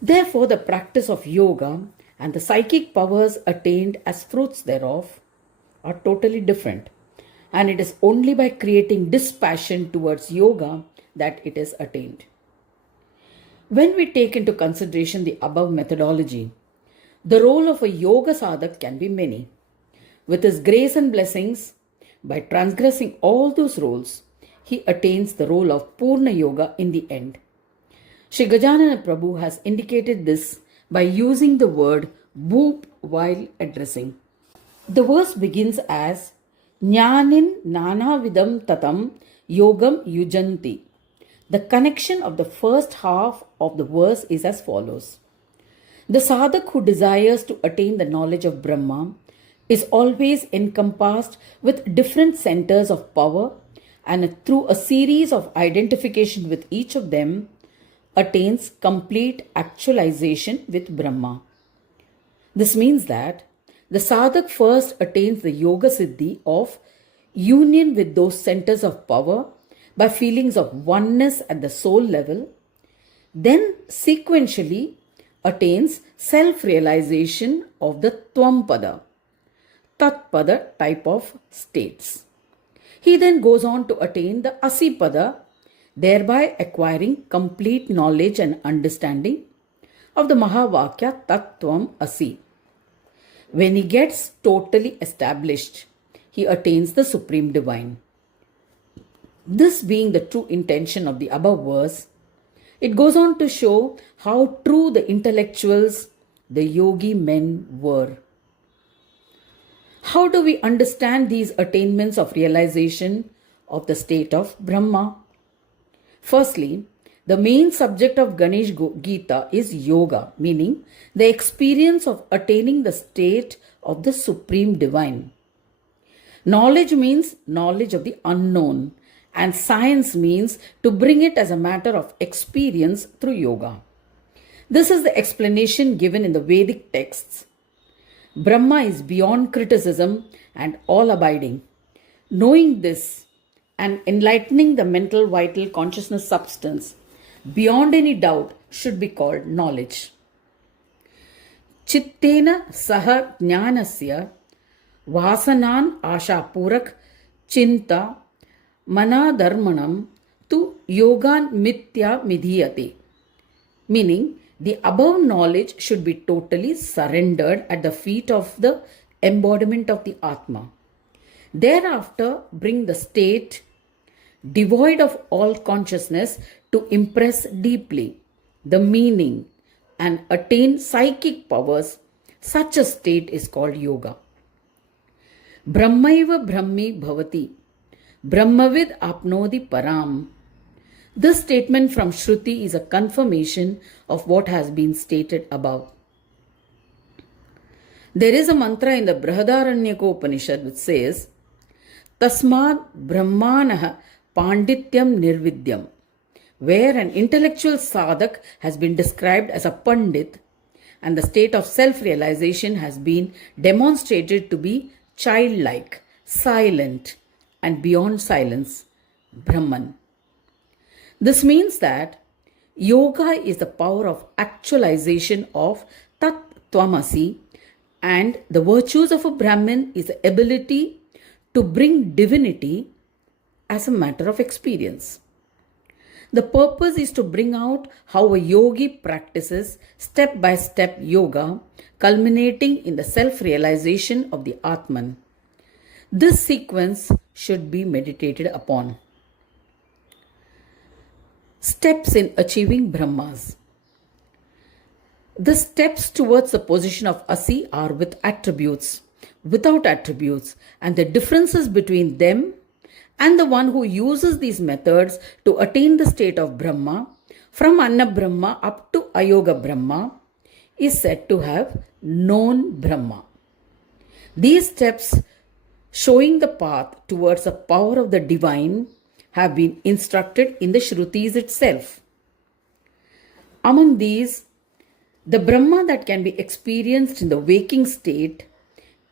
Therefore, the practice of yoga and the psychic powers attained as fruits thereof are totally different. And it is only by creating dispassion towards yoga that it is attained. When we take into consideration the above methodology, the role of a yoga sadhak can be many. With his grace and blessings, by transgressing all those roles, he attains the role of Poorna Yoga in the end. Shri Gajanan Prabhu has indicated this by using the word bhoop while addressing. The verse begins as Jnanin Nanavidam Tatam Yogam Yujanti. The connection of the first half of the verse is as follows. The sadhak who desires to attain the knowledge of Brahma is always encompassed with different centers of power, and through a series of identification with each of them attains complete actualization with Brahma. This means that the sadhak first attains the yoga siddhi of union with those centers of power by feelings of oneness at the soul level, then sequentially attains self-realization of the Tvam pada, Tat pada type of states. He then goes on to attain the Asi pada, thereby acquiring complete knowledge and understanding of the Mahavakya Tattvam Asi. When he gets totally established, he attains the Supreme Divine. This being the true intention of the above verse, it goes on to show how true the intellectuals, the yogi men were. How do we understand these attainments of realization of the state of Brahma? Firstly, the main subject of Ganesh Gita is yoga, meaning the experience of attaining the state of the Supreme Divine. Knowledge means knowledge of the unknown, and science means to bring it as a matter of experience through yoga. This is the explanation given in the Vedic texts. Brahma is beyond criticism and all abiding. Knowing this and enlightening the mental vital consciousness substance beyond any doubt should be called knowledge. Chittena saha jnanasya vasanan asha purak chinta manadharmanam tu yogan mitya midhiyate. Meaning, the above knowledge should be totally surrendered at the feet of the embodiment of the Atma. Thereafter, bring the state devoid of all consciousness to impress deeply the meaning and attain psychic powers. Such a state is called yoga. Brahmaiva Brahmi Bhavati Brahmavid Apnodi Param. This statement from Shruti is a confirmation of what has been stated above. There is a mantra in the Brihadaranyaka Upanishad which says, Tasmad Brahmanah Pandityam Nirvidyam, where an intellectual sadhak has been described as a pandit and the state of self-realization has been demonstrated to be childlike, silent, and beyond silence, Brahman. This means that yoga is the power of actualization of Tat Tvamasi, and the virtues of a Brahmin is the ability to bring divinity as a matter of experience. The purpose is to bring out how a yogi practices step-by-step yoga, culminating in the self-realization of the Atman. This sequence should be meditated upon. Steps in achieving Brahmas. The steps towards the position of Asi are with attributes, without attributes, and the differences between them and the one who uses these methods to attain the state of Brahma, from Anna Brahma up to Ayoga Brahma, is said to have known Brahma. These steps showing the path towards the power of the divine have been instructed in the Shrutis itself. Among these, the Brahma that can be experienced in the waking state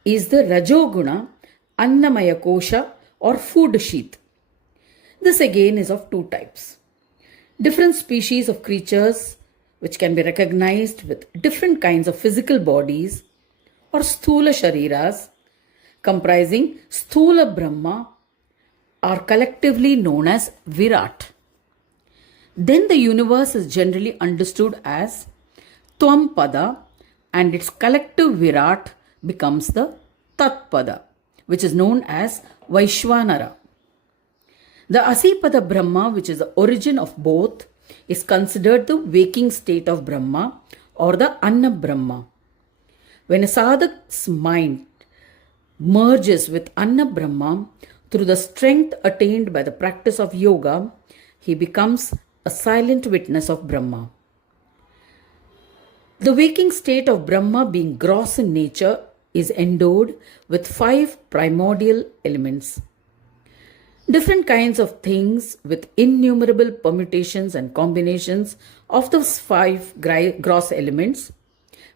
is the Rajoguna Annamaya Kosha or food sheath. This again is of two types. Different species of creatures which can be recognized with different kinds of physical bodies or sthula shariras, comprising sthula Brahma, are collectively known as Virat. Then the universe is generally understood as Tvam Pada, and its collective Virat becomes the Tat Pada, which is known as Vaishwanara. The Asipada Brahma, which is the origin of both, is considered the waking state of Brahma or the Anna Brahma. When a sadhak's mind merges with Anna Brahma through the strength attained by the practice of yoga, he becomes a silent witness of Brahma. The waking state of Brahma, being gross in nature, is endowed with 5 primordial elements. Different kinds of things with innumerable permutations and combinations of those 5 gross elements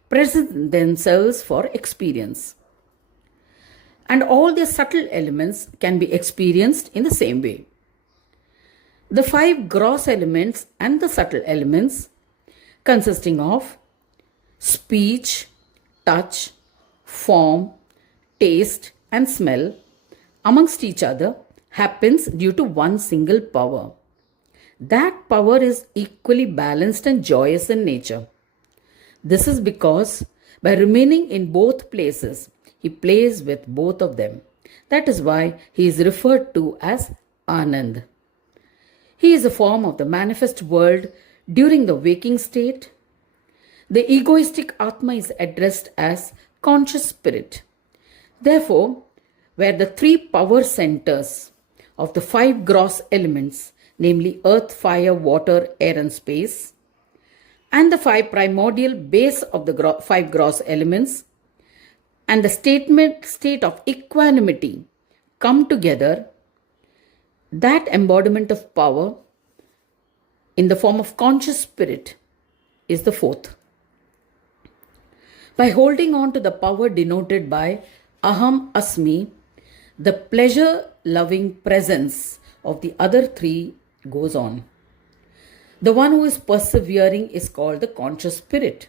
present themselves for experience. And all their subtle elements can be experienced in the same way. The 5 gross elements and the subtle elements, consisting of speech, touch, form, taste, and smell, amongst each other, happens due to one single power. That power is equally balanced and joyous in nature. This is because by remaining in both places, he plays with both of them. That is why he is referred to as Anand. He is a form of the manifest world during the waking state. The egoistic Atma is addressed as conscious spirit. Therefore, where the 3 power centers of the 5 gross elements, namely earth, fire, water, air and space, and the 5 primordial base of the 5 gross elements, and the state of equanimity come together, that embodiment of power in the form of conscious spirit is the 4th. By holding on to the power denoted by Aham Asmi, the pleasure-loving presence of the other 3 goes on. The one who is persevering is called the conscious spirit.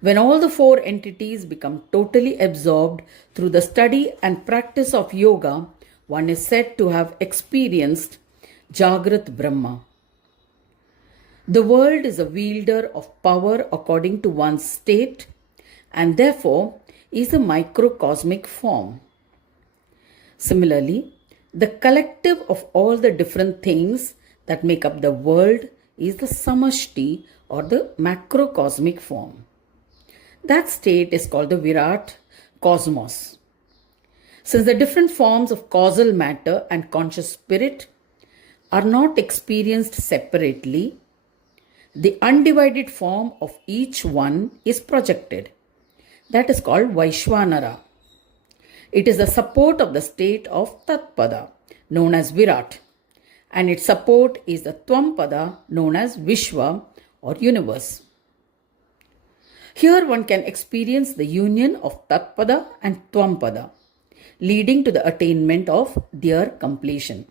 When all the 4 entities become totally absorbed through the study and practice of yoga, one is said to have experienced Jagrat Brahma. The world is a wielder of power according to one's state, and therefore is a microcosmic form. Similarly, the collective of all the different things that make up the world is the samashti or the macrocosmic form. That state is called the Virat cosmos. Since the different forms of causal matter and conscious spirit are not experienced separately, the undivided form of each one is projected. That is called Vaishwanara. It is the support of the state of Tatpada, known as Virat, and its support is the Tvam-pada, known as Vishwa or universe. Here one can experience the union of Tatpada and Tvam-pada, leading to the attainment of their completion.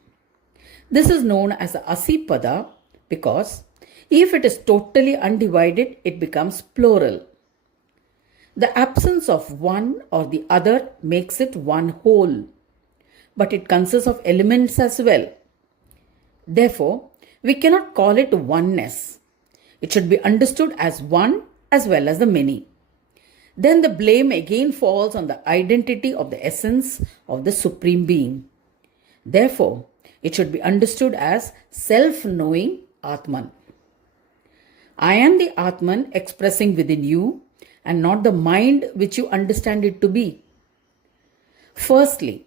This is known as the Asipada because if it is totally undivided, it becomes plural. The absence of one or the other makes it one whole, but it consists of elements as well. Therefore, we cannot call it oneness. It should be understood as one as well as the many. Then the blame again falls on the identity of the essence of the Supreme Being. Therefore, it should be understood as self-knowing Atman. I am the Atman expressing within you and not the mind which you understand it to be. Firstly,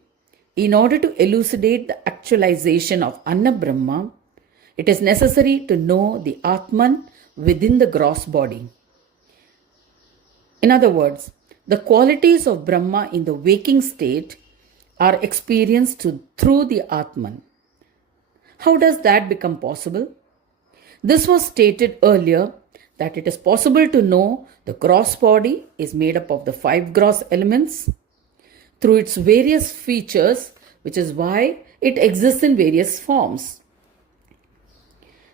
in order to elucidate the actualization of Anna Brahma, it is necessary to know the Atman within the gross body. In other words, the qualities of Brahma in the waking state are experienced through the Atman. How does that become possible? This was stated earlier that it is possible to know the gross body is made up of the 5 gross elements through its various features, which is why it exists in various forms.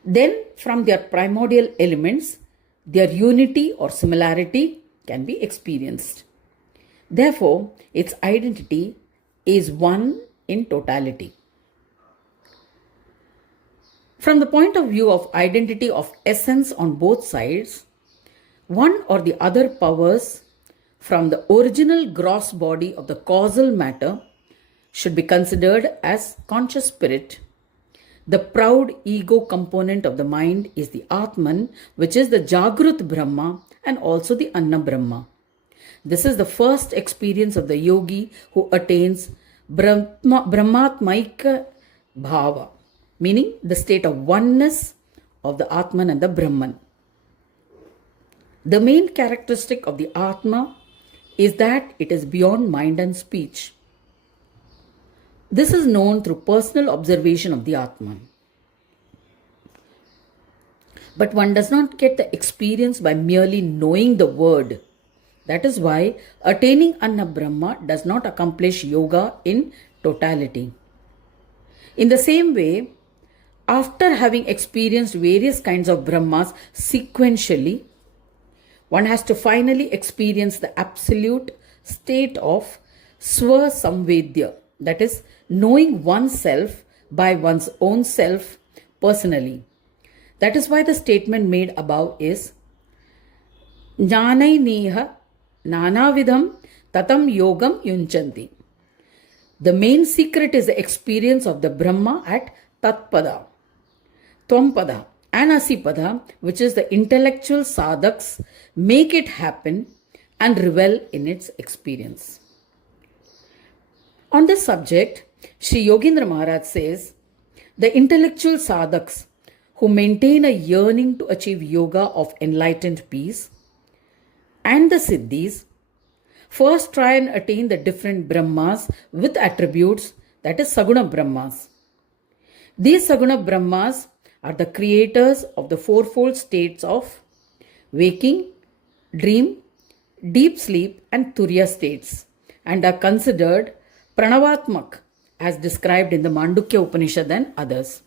Then, from their primordial elements, their unity or similarity can be experienced. Therefore, its identity is one in totality. From the point of view of identity of essence on both sides, one or the other powers from the original gross body of the causal matter should be considered as conscious spirit. The proud ego component of the mind is the Atman, which is the Jagrut Brahma and also the Anna Brahma. This is the first experience of the yogi who attains Brahmatmaika Bhava, meaning the state of oneness of the Atman and the Brahman. The main characteristic of the Atma is that it is beyond mind and speech. This is known through personal observation of the Atman. But one does not get the experience by merely knowing the word. That is why attaining Anna Brahma does not accomplish yoga in totality. In the same way, after having experienced various kinds of Brahmas sequentially, one has to finally experience the absolute state of Swa-Samvedya, that is, knowing oneself by one's own self personally. That is why the statement made above is Jnanai Neha Nanavidham Tatam Yogam Yunchanti. The main secret is the experience of the Brahma at Tatpada, Tvam and Asipada, which is the intellectual sadhaks make it happen and revel in its experience. On this subject, Shri Yogendra Maharaj says, the intellectual sadhaks who maintain a yearning to achieve yoga of enlightened peace and the siddhis first try and attain the different Brahmas with attributes, that is Saguna Brahmas. These Saguna Brahmas are the creators of the fourfold states of waking, dream, deep sleep and Turiya states and are considered Pranavatmak as described in the Mandukya Upanishad and others.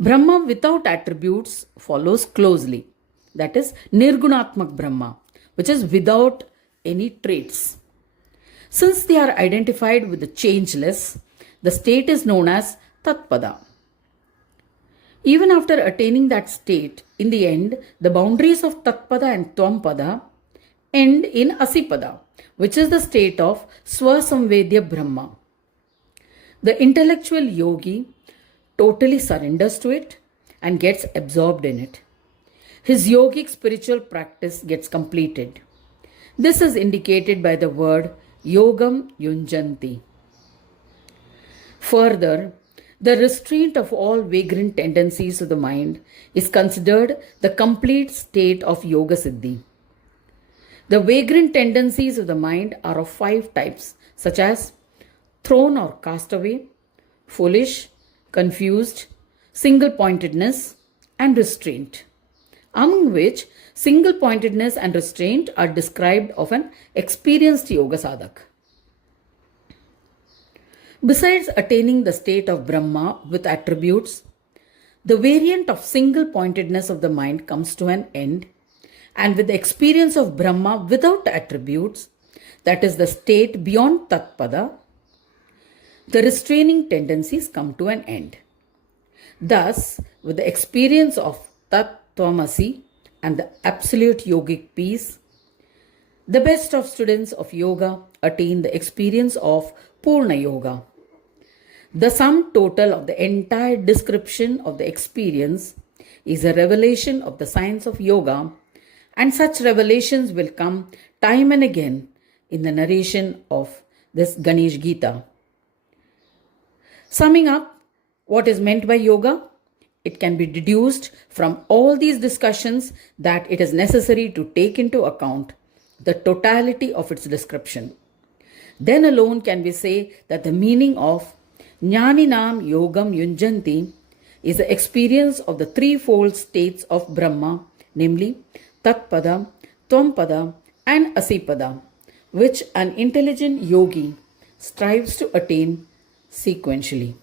Brahma without attributes follows closely, that is Nirgunatmak Brahma, which is without any traits. Since they are identified with the changeless, the state is known as Tatpada. Even after attaining that state, in the end, the boundaries of Tatpada and Tvampada end in Asipada, which is the state of Swa-Samvedya Brahma. The intellectual yogi totally surrenders to it and gets absorbed in it. His yogic spiritual practice gets completed. This is indicated by the word Yogam Yunjanti. Further, the restraint of all vagrant tendencies of the mind is considered the complete state of Yoga Siddhi. The vagrant tendencies of the mind are of 5 types, such as thrown or cast away, foolish, confused, single-pointedness, and restraint, among which single-pointedness and restraint are described of an experienced yoga sadhak. Besides attaining the state of Brahma with attributes, the variant of single-pointedness of the mind comes to an end, and with the experience of Brahma without attributes, that is the state beyond Tatpada, the restraining tendencies come to an end. Thus, with the experience of Tat Tvamasi and the absolute yogic peace, the best of students of yoga attain the experience of Poorna Yoga. The sum total of the entire description of the experience is a revelation of the science of yoga, and such revelations will come time and again in the narration of this Ganesh Gita. Summing up what is meant by yoga, it can be deduced from all these discussions that it is necessary to take into account the totality of its description. Then alone can we say that the meaning of Jnaninam Yogam Yunjanti is the experience of the threefold states of Brahma, namely Tatpada, Tvampada and Asipada, which an intelligent yogi strives to attain sequentially.